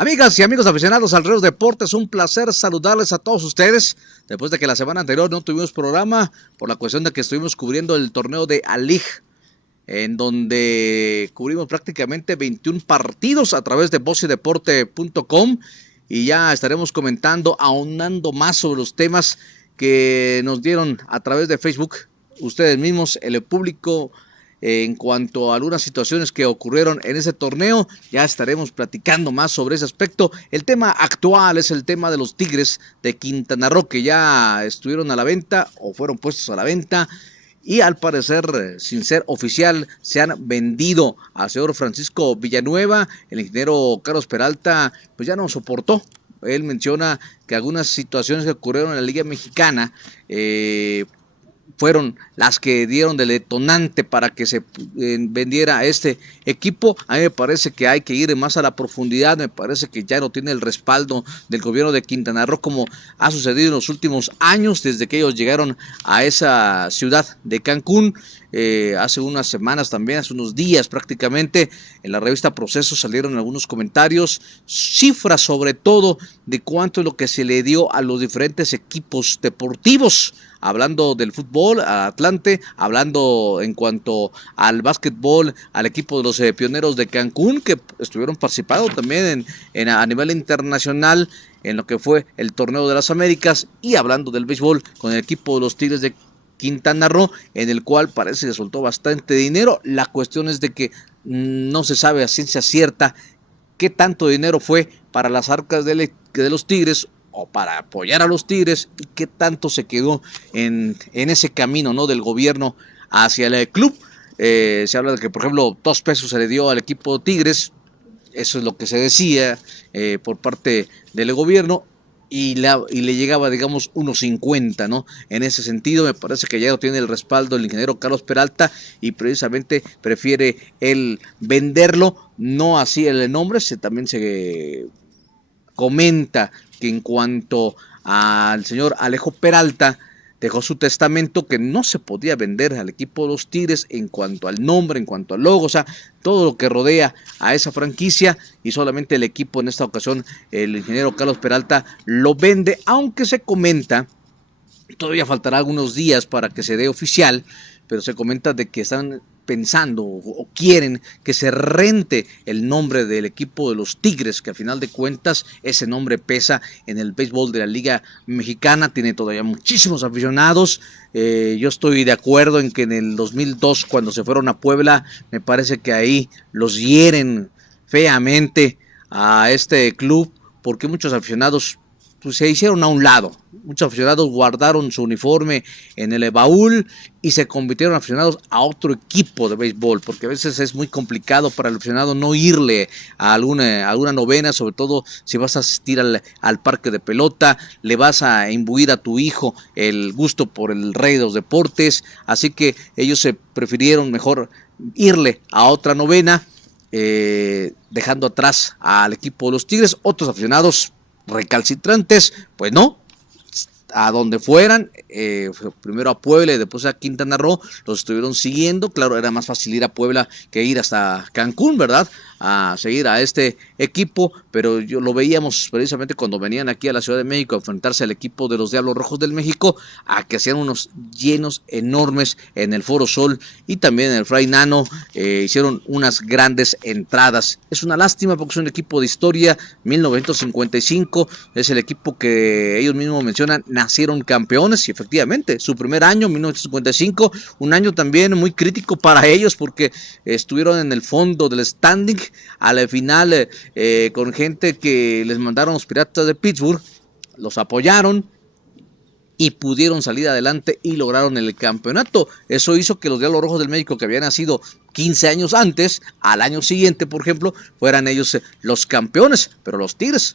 Amigas y amigos aficionados al Ríos Deportes, un placer saludarles a todos ustedes. Después de que la semana anterior no tuvimos programa por la cuestión de que estuvimos cubriendo el torneo de A-League, en donde cubrimos prácticamente 21 partidos a través de vozydeporte.com y ya estaremos comentando, ahondando más sobre los temas que nos dieron a través de Facebook ustedes mismos, el público. En cuanto a algunas situaciones que ocurrieron en ese torneo, ya estaremos platicando más sobre ese aspecto. El tema actual es el tema de los Tigres de Quintana Roo, que ya estuvieron a la venta o fueron puestos a la venta y al parecer, sin ser oficial, se han vendido al señor Francisco Villanueva. El ingeniero Carlos Peralta pues ya no soportó. Él menciona que algunas situaciones que ocurrieron en la Liga Mexicana fueron las que dieron del detonante para que se vendiera este equipo. A mí me parece que hay que ir más a la profundidad. Me parece que ya no tiene el respaldo del gobierno de Quintana Roo como ha sucedido en los últimos años desde que ellos llegaron a esa ciudad de Cancún. Hace unas semanas también, hace unos días prácticamente, en la revista Proceso salieron algunos comentarios, cifras sobre todo de cuánto es lo que se le dio a los diferentes equipos deportivos, hablando del fútbol, a Atlante, hablando en cuanto al básquetbol, al equipo de los pioneros de Cancún, que estuvieron participando también a nivel internacional en lo que fue el torneo de las Américas, y hablando del béisbol con el equipo de los Tigres de Quintana Roo, en el cual parece que soltó bastante dinero. La cuestión es de que no se sabe a ciencia cierta qué tanto dinero fue para las arcas de los Tigres o para apoyar a los Tigres, y qué tanto se quedó en ese camino, ¿no?, del gobierno hacia el club. Se habla de que, por ejemplo, 2 pesos se le dio al equipo Tigres, eso es lo que se decía por parte del gobierno, y le llegaba, digamos, 1.50, ¿no? En ese sentido, me parece que ya no tiene el respaldo el ingeniero Carlos Peralta y precisamente prefiere él venderlo, no así el nombre. También se comenta que en cuanto al señor Alejo Peralta, dejó su testamento que no se podía vender al equipo de los Tigres en cuanto al nombre, en cuanto al logo, o sea, todo lo que rodea a esa franquicia, y solamente el equipo en esta ocasión, el ingeniero Carlos Peralta, lo vende, aunque se comenta, todavía faltará algunos días para que se dé oficial, pero se comenta de que están pensando o quieren que se rente el nombre del equipo de los Tigres, que al final de cuentas ese nombre pesa en el béisbol de la Liga Mexicana, tiene todavía muchísimos aficionados. Yo estoy de acuerdo en que en el 2002, cuando se fueron a Puebla, me parece que ahí los hieren feamente a este club, porque muchos aficionados pues se hicieron a un lado. Muchos aficionados guardaron su uniforme en el baúl y se convirtieron aficionados a otro equipo de béisbol, porque a veces es muy complicado para el aficionado no irle a alguna novena, sobre todo si vas a asistir al parque de pelota, le vas a imbuir a tu hijo el gusto por el rey de los deportes, así que ellos se prefirieron mejor irle a otra novena, dejando atrás al equipo de los Tigres. Otros aficionados recalcitrantes, pues no, a donde fueran, primero a Puebla y después a Quintana Roo, los estuvieron siguiendo. Claro, era más fácil ir a Puebla que ir hasta Cancún, ¿verdad?, a seguir a este equipo, pero yo lo veíamos precisamente cuando venían aquí a la Ciudad de México a enfrentarse al equipo de los Diablos Rojos del México, a que hacían unos llenos enormes en el Foro Sol y también en el Fray Nano. Hicieron unas grandes entradas. Es una lástima porque es un equipo de historia. 1955 es el equipo que ellos mismos mencionan, nacieron campeones, y efectivamente su primer año, 1955, un año también muy crítico para ellos porque estuvieron en el fondo del standing a la final, con gente que les mandaron los Piratas de Pittsburgh, los apoyaron y pudieron salir adelante y lograron el campeonato. Eso hizo que los Diablos Rojos del México, que habían nacido 15 años antes, al año siguiente, por ejemplo, fueran ellos los campeones. Pero los Tigres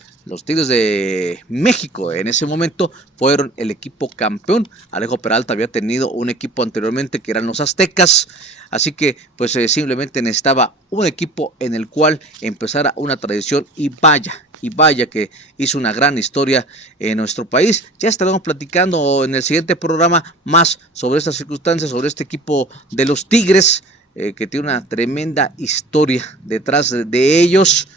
de México en ese momento fueron el equipo campeón. Alejo Peralta había tenido un equipo anteriormente que eran los Aztecas, así que pues simplemente necesitaba un equipo en el cual empezara una tradición, y vaya que hizo una gran historia en nuestro país. Ya estaremos platicando en el siguiente programa más sobre estas circunstancias, sobre este equipo de los Tigres, que tiene una tremenda historia detrás de ellos.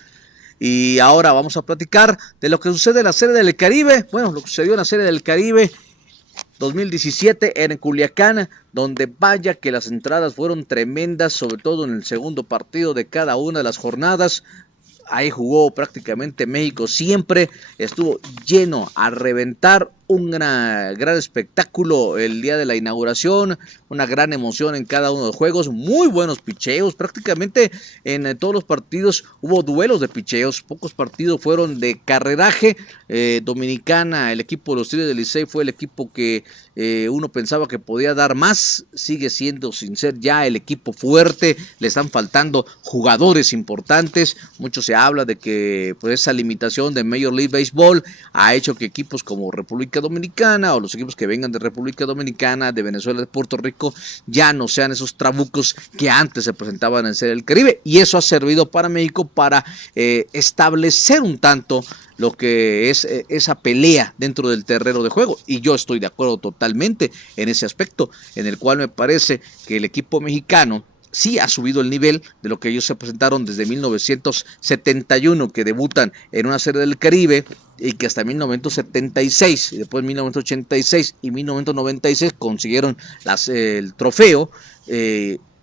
Y ahora vamos a platicar de lo que sucede en la Serie del Caribe. Bueno, lo que sucedió en la Serie del Caribe 2017 en Culiacán, donde vaya que las entradas fueron tremendas, sobre todo en el segundo partido de cada una de las jornadas. Ahí jugó prácticamente México, siempre estuvo lleno a reventar, un gran espectáculo el día de la inauguración, una gran emoción en cada uno de los juegos, muy buenos picheos, prácticamente en todos los partidos hubo duelos de picheos, pocos partidos fueron de carreraje. Dominicana, el equipo de los Tigres del Licey fue el equipo que uno pensaba que podía dar más, sigue siendo sin ser ya el equipo fuerte, le están faltando jugadores importantes, mucho se habla de que pues, esa limitación de Major League Baseball ha hecho que equipos como República Dominicana o los equipos que vengan de República Dominicana, de Venezuela, de Puerto Rico, ya no sean esos trabucos que antes se presentaban en Serie del Caribe, y eso ha servido para México para establecer un tanto lo que es esa pelea dentro del terreno de juego, y yo estoy de acuerdo totalmente en ese aspecto, en el cual me parece que el equipo mexicano sí ha subido el nivel de lo que ellos se presentaron desde 1971, que debutan en una Serie del Caribe, y que hasta 1976, y después 1986 y 1996 consiguieron el trofeo.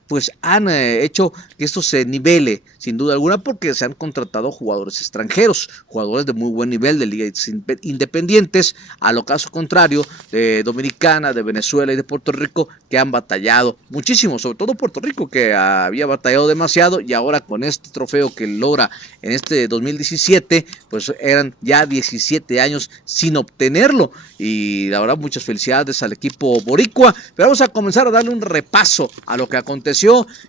Pues han hecho que esto se nivele sin duda alguna, porque se han contratado jugadores extranjeros, jugadores de muy buen nivel de ligas independientes, a lo caso contrario de Dominicana, de Venezuela y de Puerto Rico, que han batallado muchísimo, sobre todo Puerto Rico, que había batallado demasiado, y ahora con este trofeo que logra en este 2017, pues eran ya 17 años sin obtenerlo, y la verdad muchas felicidades al equipo boricua. Pero vamos a comenzar a darle un repaso a lo que aconteció.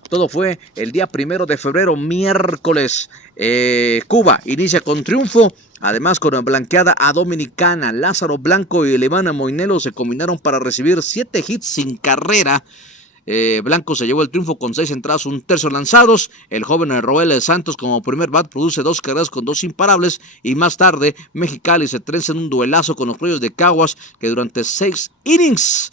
Todo fue el día 1 de febrero, miércoles. Cuba inicia con triunfo, además con blanqueada a Dominicana. Lázaro Blanco y Elevana Moinelo se combinaron para recibir 7 hits sin carrera. Blanco se llevó el triunfo con 6 entradas, 1/3 lanzados. El joven Roel Santos como primer bat produce 2 carreras con 2 imparables, y más tarde Mexicali se trenza en un duelazo con los Criollos de Caguas, que durante 6 innings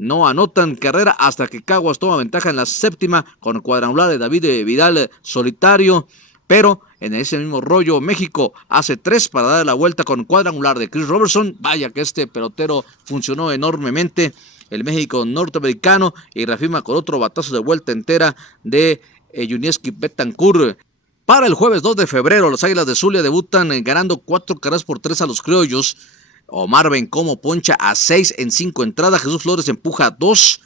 no anotan carrera hasta que Caguas toma ventaja en la séptima con cuadrangular de David Vidal solitario. Pero en ese mismo rollo, México hace 3 para dar la vuelta con cuadrangular de Chris Robertson. Vaya que este pelotero funcionó enormemente, el México norteamericano, y reafirma con otro batazo de vuelta entera de Yuniesky Betancourt. Para el jueves 2 de febrero, los Águilas de Zulia debutan ganando 4 carreras por 3 a los Criollos. Omar Bencomo poncha a 6 en 5 entradas. Jesús Flores empuja a 2.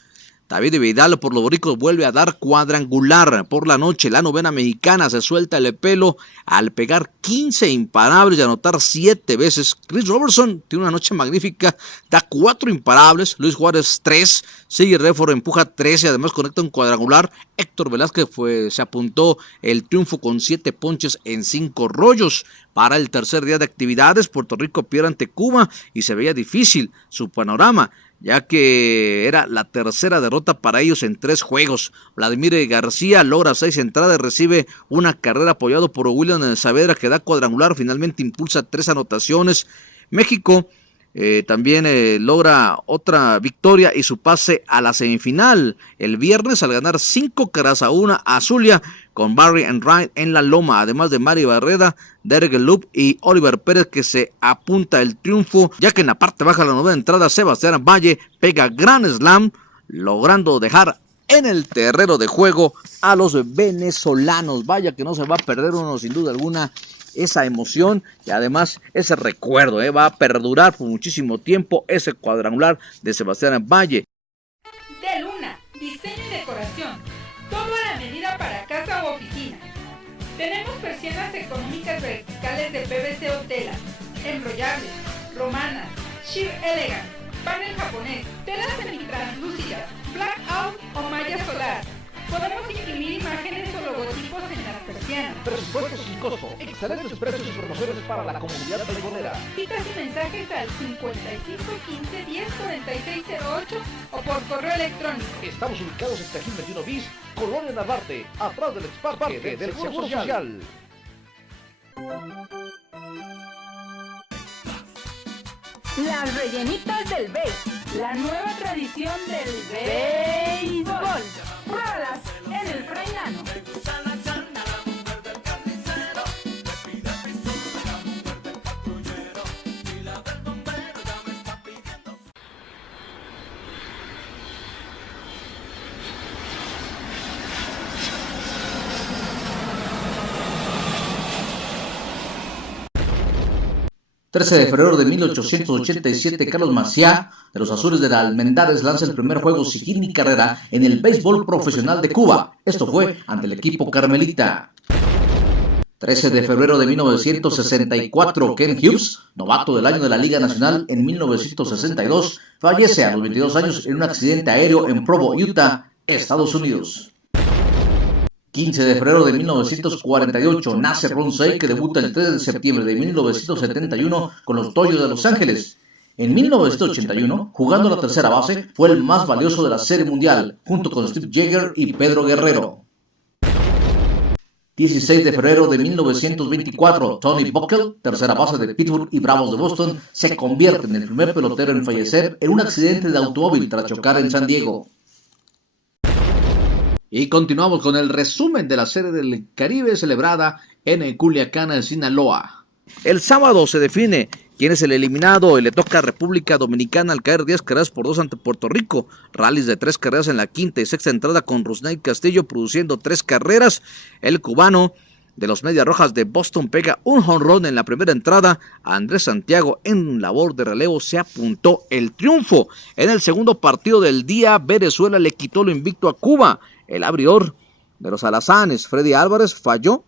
David Vidal por los boricos vuelve a dar cuadrangular. Por la noche, la novena mexicana se suelta el pelo al pegar 15 imparables y anotar 7 veces. Chris Robertson tiene una noche magnífica, da 4 imparables. Luis Juárez 3. Sigue Redford empuja 13, además conecta un cuadrangular. Héctor Velázquez se apuntó el triunfo con 7 ponches en 5 rollos. Para el tercer día de actividades, Puerto Rico pierde ante Cuba y se veía difícil su panorama, ya que era la tercera derrota para ellos en 3 juegos. Vladimir García logra 6 entradas, recibe una carrera apoyado por William Saavedra, que da cuadrangular, finalmente impulsa 3 anotaciones. México también logra otra victoria y su pase a la semifinal el viernes al ganar 5 carreras a 1 a Zulia, con Barry Enright en la loma, además de Mari Barrera, Derek Loop y Oliver Pérez, que se apunta el triunfo, ya que en la parte baja de la novena entrada Sebastián Valle pega gran slam, logrando dejar en el terreno de juego a los venezolanos. Vaya que no se va a perder uno sin duda alguna esa emoción, y además ese recuerdo va a perdurar por muchísimo tiempo, ese cuadrangular de Sebastián Valle. De Luna, diseño y decoración, todo a la medida para casa o oficina. Tenemos persianas económicas verticales de PVC o tela, enrollables, romanas, sheer elegant, panel japonés, telas semi-translúcidas, blackout o malla solar. Podemos imprimir imágenes o logotipos en las persianas. Presupuesto sin costo, excelentes precios y promociones para la comunidad playbolera. Citas y mensajes al 5515 104608 o por correo electrónico. Estamos ubicados en Tajín 21 bis, Colonia Narvarte, atrás del Exparque del Seguro Social. Las rellenitas del béis, la nueva tradición del béisbol. Pruébalas en el Fray Nano. 13 de febrero de 1887, Carlos Maciá, de los Azules de la Almendares, lanza el primer juego sin hit ni carrera en el béisbol profesional de Cuba. Esto fue ante el equipo Carmelita. 13 de febrero de 1964, Ken Hughes, novato del año de la Liga Nacional en 1962, fallece a los 22 años en un accidente aéreo en Provo, Utah, Estados Unidos. 15 de febrero de 1948, nace Ron Cey, que debuta el 3 de septiembre de 1971 con los Dodgers de Los Ángeles. En 1981, jugando la tercera base, fue el más valioso de la Serie Mundial, junto con Steve Yeager y Pedro Guerrero. 16 de febrero de 1924, Tony Buckle, tercera base de Pittsburgh y Bravos de Boston, se convierte en el primer pelotero en fallecer en un accidente de automóvil tras chocar en San Diego. Y continuamos con el resumen de la Serie del Caribe celebrada en Culiacán, Sinaloa. El sábado se define quién es el eliminado y le toca a República Dominicana al caer 10 carreras por 2 ante Puerto Rico. Rallies de 3 carreras en la quinta y sexta entrada con Rusney Castillo produciendo 3 carreras. El cubano de los Medias Rojas de Boston pega un jonrón en la primera entrada. Andrés Santiago, en labor de relevo, se apuntó el triunfo. En el segundo partido del día, Venezuela le quitó lo invicto a Cuba. El abridor de los Alazanes, Freddy Álvarez, falló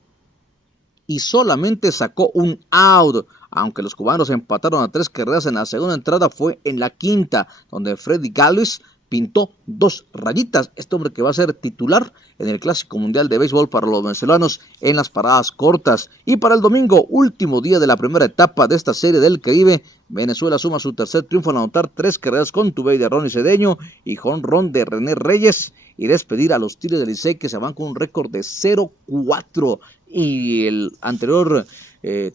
y solamente sacó un out. Aunque los cubanos empataron a 3 carreras en la segunda entrada, fue en la quinta, donde Freddy Galvis pintó 2 rayitas. Este hombre que va a ser titular en el Clásico Mundial de Béisbol para los venezolanos en las paradas cortas. Y para el domingo, último día de la primera etapa de esta Serie del Caribe, Venezuela suma su tercer triunfo al anotar 3 carreras con Tubey de Ronnie Cedeño y jonrón de René Reyes, y despedir a los Tigres del Licey, que se van con un récord de 0-4. Y el anterior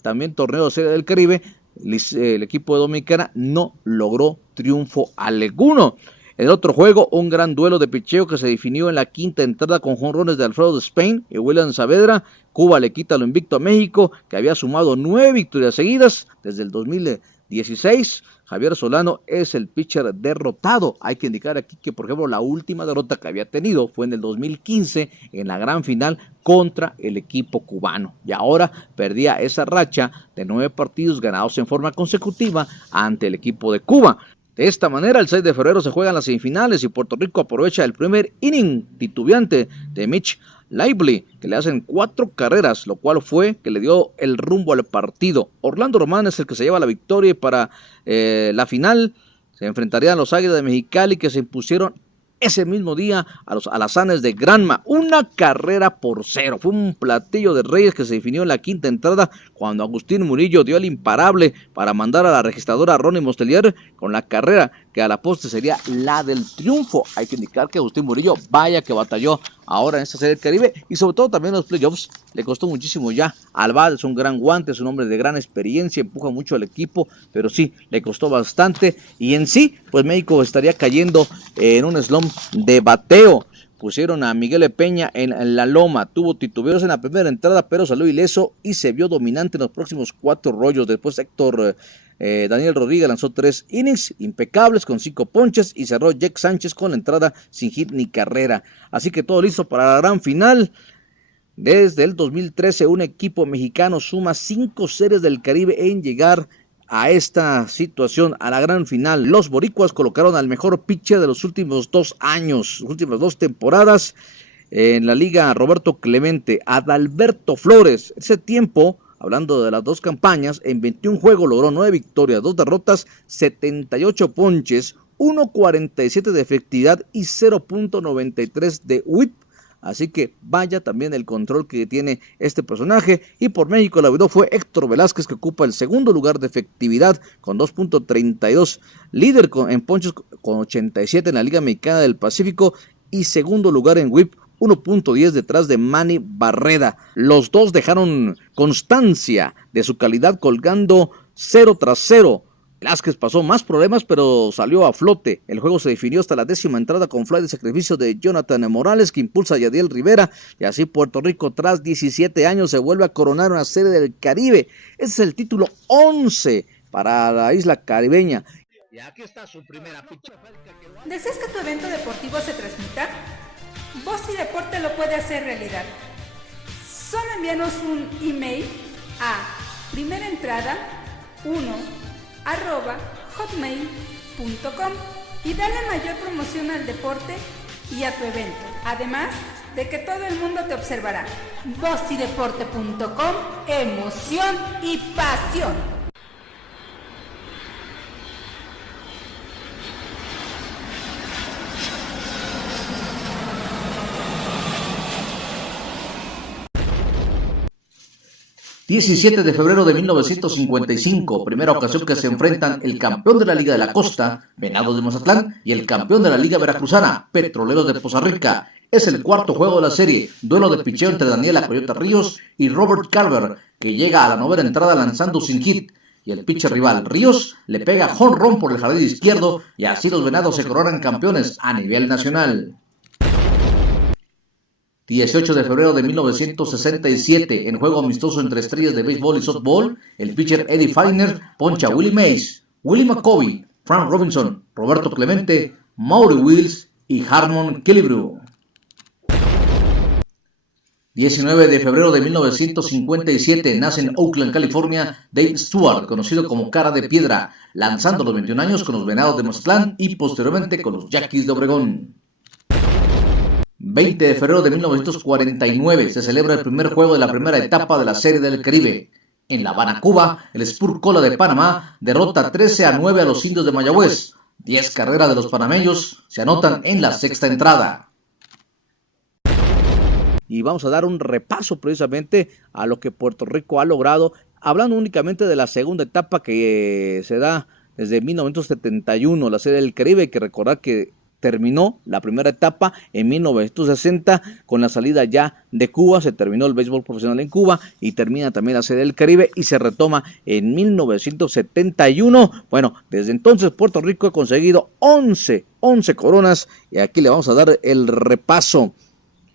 también torneo de Serie del Caribe, el equipo de Dominicana no logró triunfo alguno. En el otro juego, un gran duelo de picheo que se definió en la quinta entrada con jonrones de Alfredo Spain y William Saavedra. Cuba le quita lo invicto a México, que había sumado 9 victorias seguidas desde el 2016. Javier Solano es el pitcher derrotado. Hay que indicar aquí que, por ejemplo, la última derrota que había tenido fue en el 2015 en la gran final contra el equipo cubano. Y ahora perdía esa racha de 9 partidos ganados en forma consecutiva ante el equipo de Cuba. De esta manera, el 6 de febrero se juegan las semifinales y Puerto Rico aprovecha el primer inning titubeante de Mitch Lively, que le hacen 4 carreras, lo cual fue que le dio el rumbo al partido. Orlando Román es el que se lleva la victoria y para la final se enfrentarían a los Águilas de Mexicali, que se impusieron ese mismo día a los Alazanes de Granma, 1 carrera por 0. Fue un platillo de Reyes que se definió en la quinta entrada cuando Agustín Murillo dio el imparable para mandar a la registradora Ronnie Mostelier con la carrera que a la postre sería la del triunfo. Hay que indicar que Agustín Murillo, vaya que batalló ahora en esta Serie del Caribe y sobre todo también en los playoffs, le costó muchísimo ya. Alvad es un gran guante, es un hombre de gran experiencia, empuja mucho al equipo, pero sí, le costó bastante y en sí, pues México estaría cayendo en un slump de bateo. Pusieron a Miguel Peña en la loma, tuvo titubeos en la primera entrada, pero salió ileso y se vio dominante en los próximos 4 rollos. Después Héctor Daniel Rodríguez lanzó 3 innings impecables con 5 ponches y cerró Jack Sánchez con la entrada sin hit ni carrera. Así que todo listo para la gran final. Desde el 2013 un equipo mexicano suma 5 series del Caribe en llegar a esta situación, a la gran final. Los boricuas colocaron al mejor pitcher de los últimos 2 años, últimas 2 temporadas en la liga, Roberto Clemente, Adalberto Flores. Ese tiempo, hablando de las 2 campañas, en 21 juegos logró 9 victorias, 2 derrotas, 78 ponches, 1.47 de efectividad y 0.93 de whip. Así que vaya también el control que tiene este personaje. Y por México la verdad fue Héctor Velázquez, que ocupa el segundo lugar de efectividad con 2.32, líder en ponches con 87 en la Liga Mexicana del Pacífico y segundo lugar en whip, 1.10 detrás de Manny Barreda. Los dos dejaron constancia de su calidad colgando 0 tras 0. Velázquez pasó más problemas, pero salió a flote. El juego se definió hasta la 10ª entrada con fly de sacrificio de Jonathan Morales, que impulsa a Yadiel Rivera, y así Puerto Rico, tras 17 años, se vuelve a coronar una Serie del Caribe. Ese es el título 11 para la isla caribeña. Y aquí está su primera picha. ¿Deseas que tu evento deportivo se transmita? Voz y Deporte lo puede hacer realidad. Solo envíanos un email a primeraentrada 1@hotmail.com y dale mayor promoción al deporte y a tu evento. Además de que todo el mundo te observará. Vozydeporte.com, emoción y pasión. ...17 de febrero de 1955... ...primera ocasión que se enfrentan el campeón de la Liga de la Costa... ...Venados de Mazatlán... ...y el campeón de la Liga Veracruzana... ...Petroleros de Poza Rica... ...es el cuarto juego de la serie... ...duelo de picheo entre Daniela Coyota Ríos... ...y Robert Carver... ...que llega a la novena entrada lanzando sin hit... ...y el pitcher rival Ríos... ...le pega jonrón por el jardín izquierdo... ...y así los Venados se coronan campeones a nivel nacional... 18 de febrero de 1967, en juego amistoso entre estrellas de béisbol y softball, el pitcher Eddie Feiner poncha a Willie Mays, Willie McCovey, Frank Robinson, Roberto Clemente, Maury Wills y Harmon Killebrew. 19 de febrero de 1957, nace en Oakland, California, Dave Stewart, conocido como Cara de Piedra, lanzando a los 21 años con los Venados de Mazatlán y posteriormente con los Yaquis de Obregón. 20 de febrero de 1949 se celebra el primer juego de la primera etapa de la Serie del Caribe. En La Habana, Cuba, el Spur Cola de Panamá derrota 13-9 a los Indios de Mayagüez. 10 carreras de los panameños se anotan en la sexta entrada. Y vamos a dar un repaso precisamente a lo que Puerto Rico ha logrado, hablando únicamente de la segunda etapa que se da desde 1971, la Serie del Caribe. Hay que recordar que terminó la primera etapa en 1960 con la salida ya de Cuba, se terminó el béisbol profesional en Cuba y termina también la Serie del Caribe y se retoma en 1971. Bueno, desde entonces Puerto Rico ha conseguido 11 coronas y aquí le vamos a dar el repaso.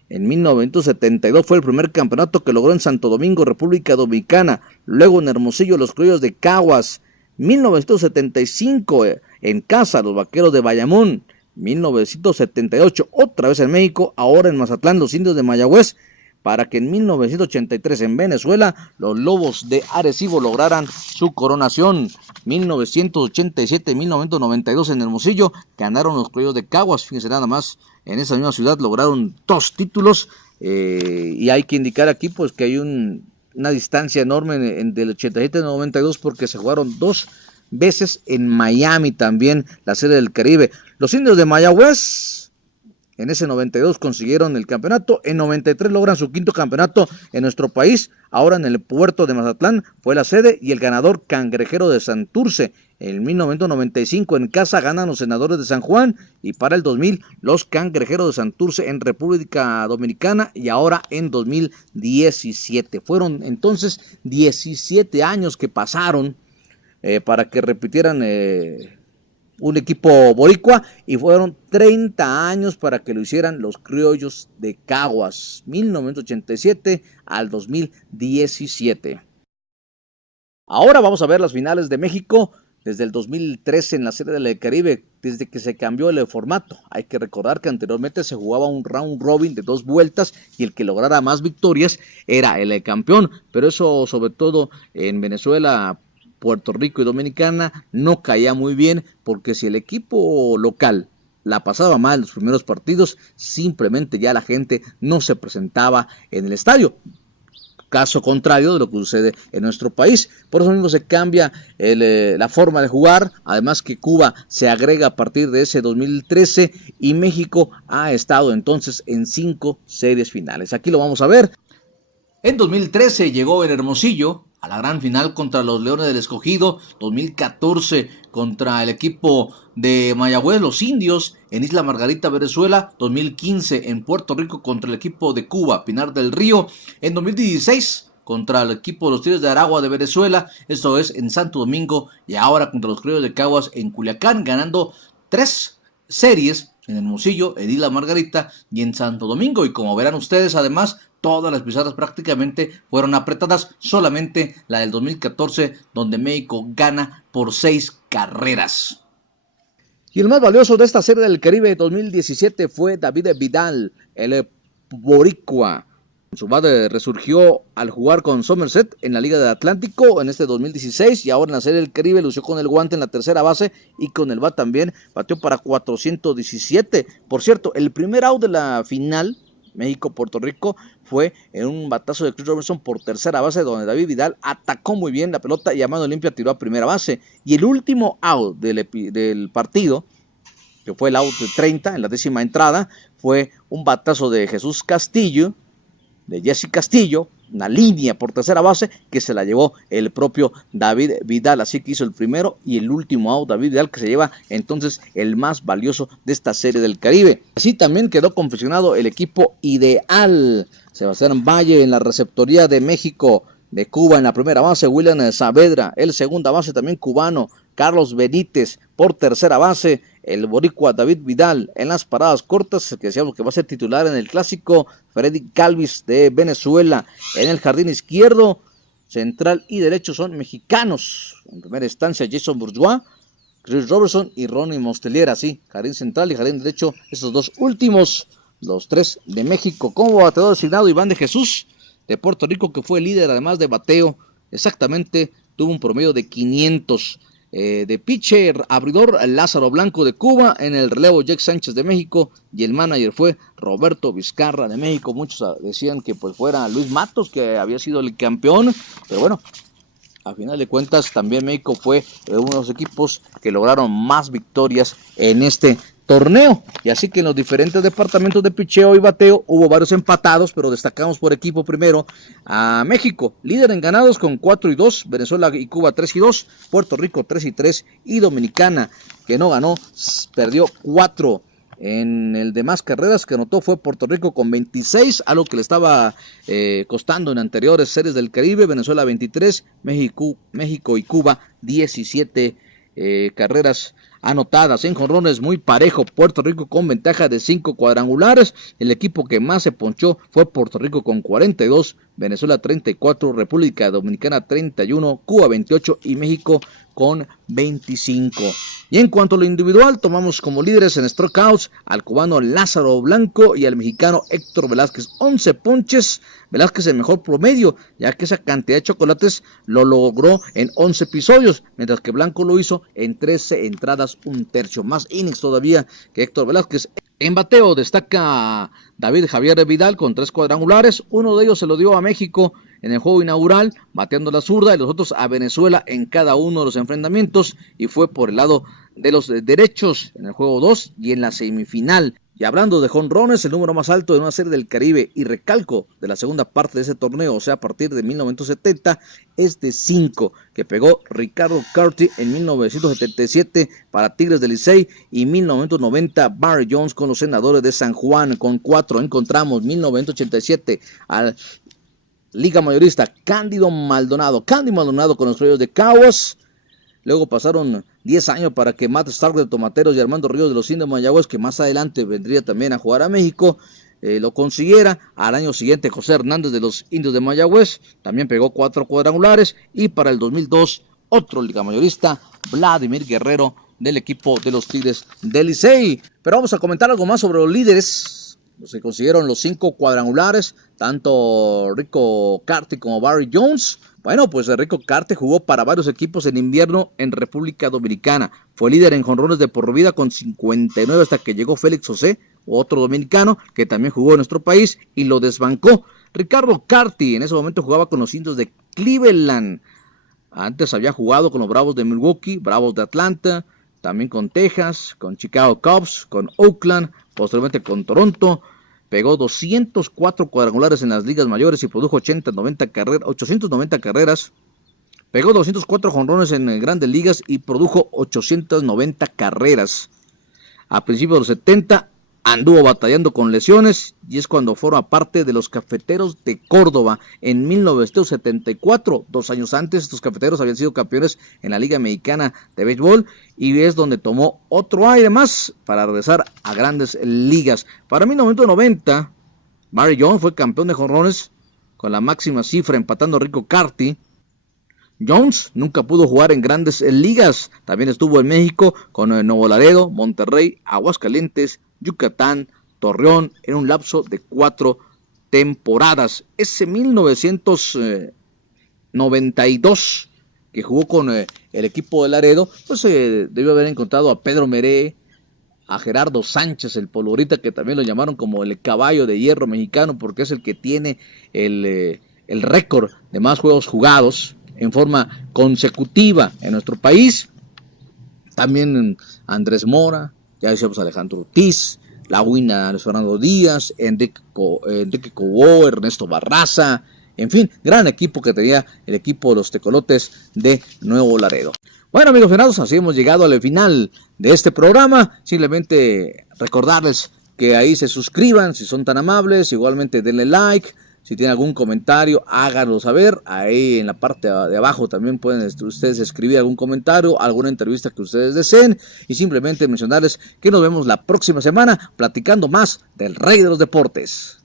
En 1972 fue el primer campeonato que logró en Santo Domingo, República Dominicana, luego en Hermosillo los Criollos de Caguas, 1975 en casa los Vaqueros de Bayamón, 1978, otra vez en México, ahora en Mazatlán, los Indios de Mayagüez, para que en 1983 en Venezuela, los Lobos de Arecibo lograran su coronación. 1987 y 1992 en Hermosillo, ganaron los Criollos de Caguas, fíjense nada más, en esa misma ciudad lograron 2 títulos, y hay que indicar aquí pues que hay una distancia enorme del 87 al 92 porque se jugaron 2 veces en Miami también la Serie del Caribe. Los Indios de Mayagüez en ese 92 consiguieron el campeonato, en 93 logran su 5º campeonato en nuestro país, ahora en el puerto de Mazatlán fue la sede y el ganador Cangrejero de Santurce. En 1995 en casa ganan los Senadores de San Juan y para el 2000 los Cangrejeros de Santurce en República Dominicana y ahora en 2017. Fueron entonces 17 años que pasaron para que repitieran un equipo boricua y fueron 30 años para que lo hicieran los Criollos de Caguas, 1987 al 2017. Ahora vamos a ver las finales de México desde el 2013 en la Serie del Caribe, desde que se cambió el formato. Hay que recordar que anteriormente se jugaba un round robin de 2 vueltas y el que lograra más victorias era el campeón, pero eso sobre todo en Venezuela, Puerto Rico y Dominicana no caía muy bien, porque si el equipo local la pasaba mal en los primeros partidos, simplemente ya la gente no se presentaba en el estadio. Caso contrario de lo que sucede en nuestro país. Por eso mismo se cambia la forma de jugar, además que Cuba se agrega a partir de ese 2013 y México ha estado entonces en 5 series finales. Aquí lo vamos a ver. En 2013 llegó en Hermosillo a la gran final contra los Leones del Escogido, 2014 contra el equipo de Mayagüez, los Indios, en Isla Margarita, Venezuela, 2015 en Puerto Rico contra el equipo de Cuba, Pinar del Río, en 2016 contra el equipo de los Tigres de Aragua de Venezuela, esto es en Santo Domingo, y ahora contra los Criollos de Caguas en Culiacán, ganando 3 series en Hermosillo, en Isla Margarita y en Santo Domingo. Y como verán ustedes, además, todas las pisadas prácticamente fueron apretadas, solamente la del 2014, donde México gana por 6 carreras. Y el más valioso de esta Serie del Caribe 2017 fue David Vidal, el boricua. Su madre resurgió al jugar con Somerset en la Liga del Atlántico en este 2016 y ahora en la Serie del Caribe lució con el guante en la tercera base y con el bat también batió para 417. Por cierto, el primer out de la final México-Puerto Rico fue en un batazo de Chris Robertson por tercera base, donde David Vidal atacó muy bien la pelota y a mano limpia tiró a primera base. Y el último out del partido, que fue el out de 30 en la 10ª entrada, fue un batazo de Jesús Castillo, de Jesse Castillo, una línea por tercera base que se la llevó el propio David Vidal, así que hizo el primero y el último out David Vidal, que se lleva entonces el más valioso de esta Serie del Caribe. Así también quedó confeccionado el equipo ideal: Sebastián Valle en la receptoría de México, de Cuba en la primera base, William Saavedra, el segunda base también cubano, Carlos Benítez por tercera base, el boricua David Vidal en las paradas cortas, que decíamos que va a ser titular en el clásico, Freddy Galvis de Venezuela en el jardín izquierdo, central y derecho son mexicanos. En primera instancia Jason Bourgeois, Chris Robertson y Ronnie Mostelier, así, jardín central y jardín derecho, esos dos últimos, los tres de México. Como bateador designado, Iván de Jesús de Puerto Rico, que fue líder además de bateo, exactamente, tuvo un promedio de 500. De pitcher abridor, Lázaro Blanco de Cuba, en el relevo Jake Sánchez de México, y el manager fue Roberto Vizcarra de México. Muchos decían que pues fuera Luis Matos, que había sido el campeón, pero bueno, a final de cuentas también México fue uno de los equipos que lograron más victorias en este torneo. Y así que en los diferentes departamentos de picheo y bateo hubo varios empatados, pero destacamos por equipo primero a México, líder en ganados con 4-2, Venezuela y Cuba 3-2, Puerto Rico 3-3 y Dominicana, que no ganó, perdió 4. En el de más carreras que anotó fue Puerto Rico con 26, algo que le estaba costando en anteriores series del Caribe. Venezuela 23, México y Cuba 17 carreras anotadas. En jonrones muy parejo, Puerto Rico con ventaja de 5 cuadrangulares. El equipo que más se ponchó fue Puerto Rico con 42, Venezuela 34, República Dominicana 31, Cuba 28 y México con 25. Y en cuanto a lo individual, tomamos como líderes en strikeouts al cubano Lázaro Blanco y al mexicano Héctor Velázquez, 11 ponches. Velázquez el mejor promedio, ya que esa cantidad de chocolates lo logró en 11 episodios, mientras que Blanco lo hizo en 13 entradas, un tercio, más innings todavía que Héctor Velázquez. En bateo destaca David Javier Vidal con 3 cuadrangulares, uno de ellos se lo dio a México en el juego inaugural, bateando la zurda, y los otros a Venezuela en cada uno de los enfrentamientos, y fue por el lado de los derechos en el juego 2 y en la semifinal. Y hablando de jonrones, el número más alto de una serie del Caribe, y recalco de la segunda parte de ese torneo, o sea a partir de 1970, es de 5, que pegó Ricardo Carty en 1977 para Tigres del Licey, y 1990 Barry Jones con los Senadores de San Juan con 4. Encontramos 1987 al Liga Mayorista Cándido Maldonado con los Criollos de Caguas. Luego pasaron 10 años para que Matt Stark de Tomateros y Armando Ríos de los Indios de Mayagüez, que más adelante vendría también a jugar a México, lo consiguiera. Al año siguiente José Hernández de los Indios de Mayagüez también pegó 4 cuadrangulares, y para el 2002 otro Liga Mayorista, Vladimir Guerrero del equipo de los Tigres del Licey. Pero vamos a comentar algo más sobre los líderes. Se consiguieron los 5 cuadrangulares, tanto Rico Carty como Barry Jones. Bueno, pues Rico Carty jugó para varios equipos en invierno en República Dominicana. Fue líder en jonrones de por vida con 59 hasta que llegó Félix José, otro dominicano que también jugó en nuestro país, y lo desbancó. Ricardo Carty en ese momento jugaba con los Indios de Cleveland. Antes había jugado con los Bravos de Milwaukee, Bravos de Atlanta, también con Texas, con Chicago Cubs, con Oakland, posteriormente con Toronto. Pegó 204 cuadrangulares en las ligas mayores y produjo 890 carreras. Pegó 204 jonrones en grandes ligas y produjo 890 carreras. A principios de los 70 anduvo batallando con lesiones, y es cuando forma parte de los Cafeteros de Córdoba en 1974. 2 años antes, estos Cafeteros habían sido campeones en la Liga Mexicana de Béisbol, y es donde tomó otro aire más para regresar a grandes ligas. Para 1990, Barry Jones fue campeón de jonrones con la máxima cifra, empatando a Rico Carty. Jones nunca pudo jugar en grandes ligas. También estuvo en México con Nuevo Laredo, Monterrey, Aguascalientes, Yucatán, Torreón, en un lapso de 4 temporadas. Ese 1992 que jugó con el equipo de Laredo, pues debió haber encontrado a Pedro Meré, a Gerardo Sánchez, el polvorita, que también lo llamaron como el caballo de hierro mexicano, porque es el que tiene el récord de más juegos jugados en forma consecutiva en nuestro país. También Andrés Mora, ya decíamos Alejandro Ortiz, La Huina, Luis Fernando Díaz, Enrique Cobó, Ernesto Barraza, en fin, gran equipo que tenía el equipo de los Tecolotes de Nuevo Laredo. Bueno, amigos aficionados, así hemos llegado al final de este programa. Simplemente recordarles que ahí se suscriban si son tan amables, igualmente denle like. Si tienen algún comentario, háganlo saber. Ahí en la parte de abajo también pueden ustedes escribir algún comentario, alguna entrevista que ustedes deseen. Y simplemente mencionarles que nos vemos la próxima semana platicando más del Rey de los Deportes.